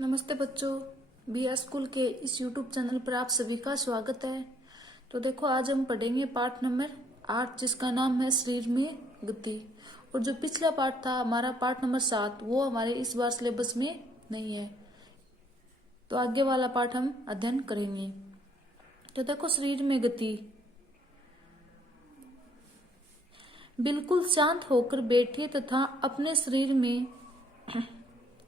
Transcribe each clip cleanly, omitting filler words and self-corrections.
नमस्ते बच्चों, B school के इस यूट्यूब चैनल पर आप सभी का स्वागत है। तो देखो, आज हम पढ़ेंगे पाठ नंबर 8 जिसका नाम है शरीर में गति। और जो पिछला पाठ था हमारा पाठ नंबर 7 वो हमारे इस बार सिलेबस में नहीं है, तो आगे वाला पाठ हम अध्ययन करेंगे। तो देखो, शरीर में गति। बिल्कुल शांत होकर बैठिए तथा अपने शरीर में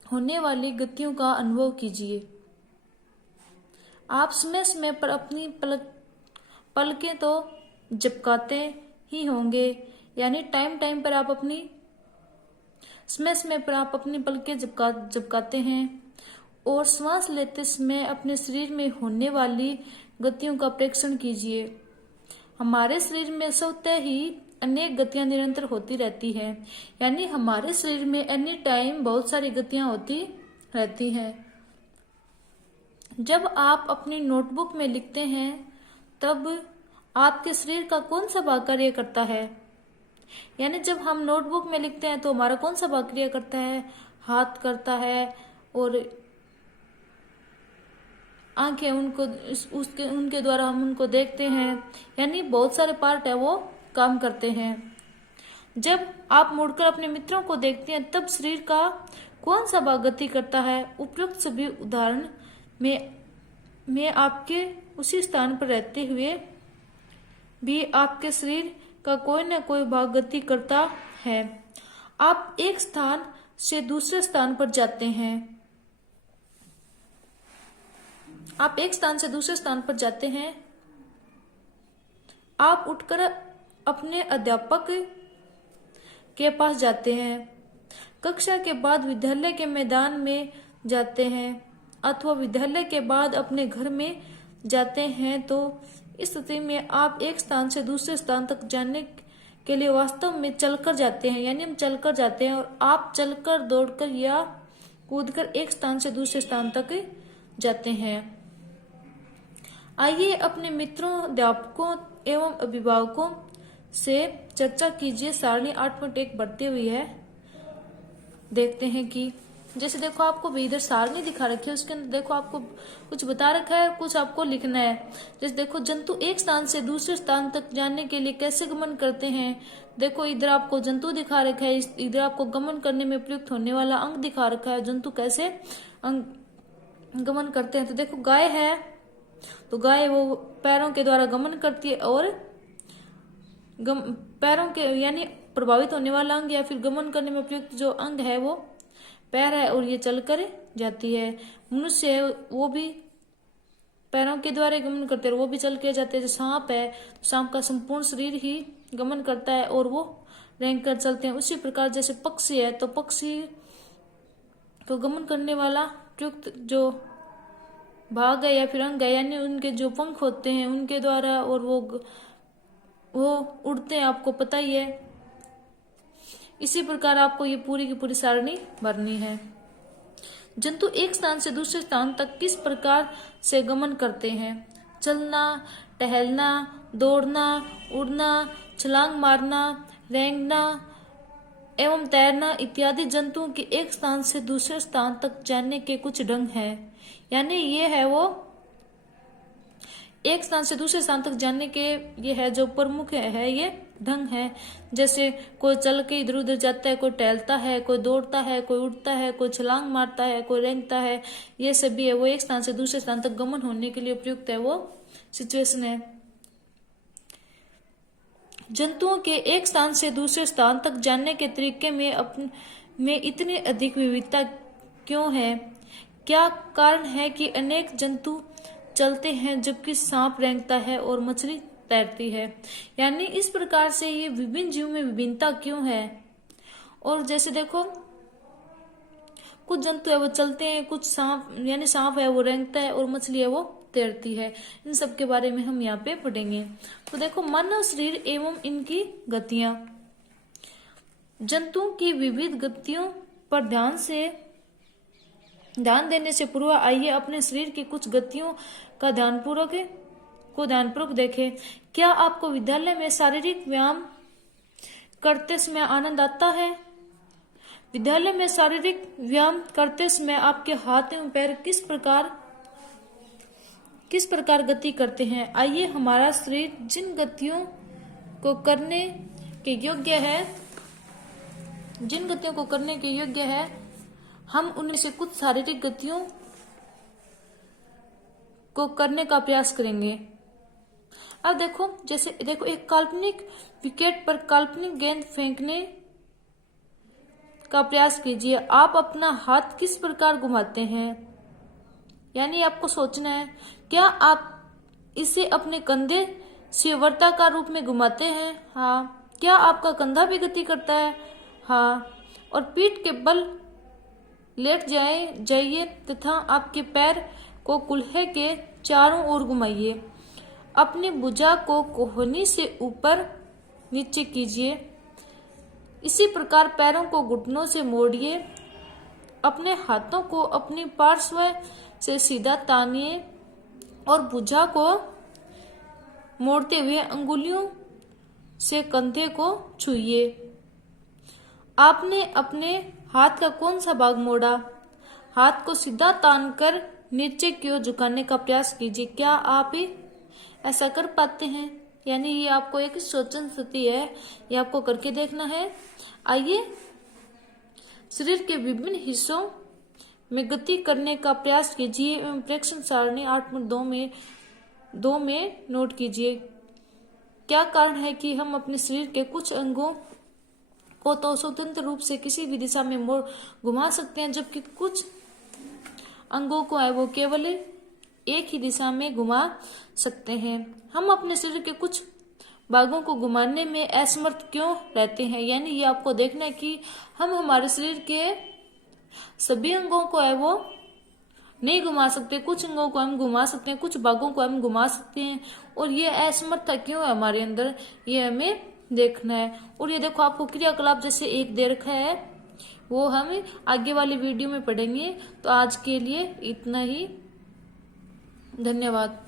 होने वाली गतियों का अनुभव कीजिए। आप समय समय पर अपनी पलकें तो झपकाते ही होंगे, यानी टाइम टाइम पर आप अपनी समय समय पर आप अपनी पलकें झपकाते हैं। और श्वास लेते समय अपने शरीर में होने वाली गतियों का प्रेक्षण कीजिए। हमारे शरीर में स्वतः ही अनेक गतियां निरंतर होती रहती हैं, यानी हमारे शरीर में एनी टाइम बहुत सारी गतियां होती रहती हैं। जब आप अपनी नोटबुक में लिखते हैं तब आपके शरीर का कौन सा भाग कार्य करता है? यानी जब हम नोटबुक में लिखते हैं तो हमारा कौन सा भाग क्रिया करता है? हाथ करता है, और आंखें उनके द्वारा हम उनको देखते हैं, यानी बहुत सारे पार्ट है वो काम करते हैं। जब आप मुड़कर अपने मित्रों को देखते हैं तब शरीर का कौन सा भाग गति करता है? उपयुक्त सभी उदाहरण में आपके उसी स्थान पर रहते हुए भी आपके शरीर का कोई न कोई भाग गति करता है। आप एक स्थान से दूसरे स्थान पर जाते हैं। आप एक स्थान से दूसरे स्थान पर जाते हैं। आप उठकर अपने अध्यापक के पास जाते हैं। कक्षा के बाद विद्यालय के मैदान में जाते हैं अथवा विद्यालय के बाद अपने घर में जाते हैं। तो इस स्थिति में आप एक स्थान से दूसरे स्थान तक जाने के लिए वास्तव में चलकर जाते हैं, यानी हम चलकर जाते हैं। और आप चलकर, दौड़कर या कूदकर एक स्थान से दूसरे स्थान तक जाते हैं। आइए अपने मित्रों, अध्यापकों एवं अभिभावकों से चर्चा कीजिए। सारणी 8.1 बढ़ती हुई है। देखते हैं कि जैसे देखो, आपको भी इधर सारणी दिखा रखी है, उसके अंदर देखो आपको कुछ बता रखा है, कुछ आपको लिखना है। जैसे देखो, जंतु एक स्थान से दूसरे स्थान तक जाने के लिए कैसे गमन करते हैं। देखो, इधर आपको जंतु दिखा रखा है, इधर आपको गमन करने में प्रयुक्त होने वाला अंग दिखा रखा है, जंतु कैसे गमन करते हैं। तो देखो, गाय है तो गाय वो पैरों के द्वारा गमन करती है, और पैरों के यानी प्रभावित होने वाला अंग या फिर गमन करने में प्रयुक्त जो अंग है वो पैर है, और ये चलकर जाती है। मनुष्य है वो भी पैरों के द्वारा गमन करते हैं, वो भी चल के जाते हैं। सांप है तो सांप का संपूर्ण शरीर ही गमन करता है और वो रेंग कर चलते हैं। उसी प्रकार जैसे पक्षी है तो पक्षी को गमन करने वाला प्रयुक्त जो भाग है या फिर अंग है, यानी उनके जो पंख होते हैं उनके द्वारा, और वो उड़ते हैं, आपको पता ही है। इसी प्रकार आपको ये पूरी की पूरी सारणी भरनी है। जंतु एक स्थान से दूसरे स्थान तक किस प्रकार से गमन करते हैं? चलना, टहलना, दौड़ना, उड़ना, छलांग मारना, रेंगना एवं तैरना इत्यादि जंतुओं के एक स्थान से दूसरे स्थान तक जाने के कुछ ढंग हैं। यानी ये है वो एक स्थान से दूसरे स्थान तक जाने के ये है जो प्रमुख है ये ढंग है। जैसे कोई चल के इधर उधर जाता है, कोई टहलता है, कोई दौड़ता है, कोई उड़ता है, कोई छलांग मारता है, कोई रेंगता है। ये सभी है वो एक स्थान से दूसरे स्थान तक गमन होने के लिए उपयुक्त है वो सिचुएशन है। जंतुओं के एक स्थान से दूसरे स्थान तक जाने के तरीके में इतनी अधिक विविधता क्यों है? क्या कारण है कि अनेक जंतु चलते हैं जबकि सांप रेंगता है और मछली तैरती है? यानी इस प्रकार से ये विभिन्न जीवों में विभिन्नता क्यों है? और जैसे देखो, कुछ जंतु है वो चलते हैं, कुछ सांप यानी सांप है वो रेंगता है और मछली है वो तैरती है। इन सब के बारे में हम यहाँ पे पढ़ेंगे। तो देखो, मानव शरीर एवं इनकी गतियां। जंतुओं की विविध गतियों पर ध्यान देने से पूर्व आइए अपने शरीर की कुछ गतियों का ध्यानपूर्वक देखें। क्या आपको विद्यालय में शारीरिक व्यायाम करते समय आनंद आता है? विद्यालय में शारीरिक व्यायाम करते समय आपके हाथ एवं पैर किस प्रकार गति करते हैं। आइए, हमारा शरीर जिन गतियों को करने के योग्य है, हम उनमें से कुछ शारीरिक गतियों को करने का प्रयास करेंगे। अब देखो, एक काल्पनिक विकेट पर काल्पनिक गेंद फेंकने का प्रयास कीजिए। आप अपना हाथ किस प्रकार घुमाते हैं, यानी आपको सोचना है, क्या आप इसे अपने कंधे से वर्ताकार रूप में घुमाते हैं? हाँ। क्या आपका कंधा भी गति करता है? हाँ। और पीठ के बल लेट जाइए तथा आपके पैर को कुल्हे के चारों ओर घुमाइए। अपनी भुजा को कोहनी से ऊपर नीचे कीजिए। इसी प्रकार पैरों को घुटनों से मोड़िए। अपने हाथों को अपनी पार्श्व से सीधा तानिए और भुजा को मोड़ते हुए अंगुलियों से कंधे को छूइए। आपने अपने हाथ का कौन सा भाग मोड़ा? हाथ को सीधा तानकर नीचे की ओर झुकाने का प्रयास कीजिए। क्या आप ही ऐसा कर पाते हैं? यानी ये आपको एक सोचन स्थिति है, ये आपको करके देखना है। आइए, शरीर के विभिन्न हिस्सों में गति करने का प्रयास कीजिए एवं प्रेक्षण सारणी 8.2 में नोट कीजिए। क्या कारण है कि हम अपने शरीर के कुछ अंगों को तो स्वतंत्र रूप से किसी भी दिशा में घुमा सकते हैं, जबकि कुछ अंगों को है वो केवल एक ही दिशा में घुमा सकते हैं। हम अपने शरीर के कुछ भागों को घुमाने में असमर्थ क्यों रहते हैं, यानी ये आपको देखना है कि हम हमारे शरीर के सभी अंगों को है वो नहीं घुमा सकते। कुछ अंगों को हम घुमा सकते हैं, कुछ भागों को हम घुमा सकते हैं, और ये असमर्थता क्यों है हमारे अंदर, ये हमें देखना है। और ये देखो, आपको क्रियाकलाप जैसे एक दे रखा है, वो हम आगे वाली वीडियो में पढ़ेंगे। तो आज के लिए इतना ही, धन्यवाद।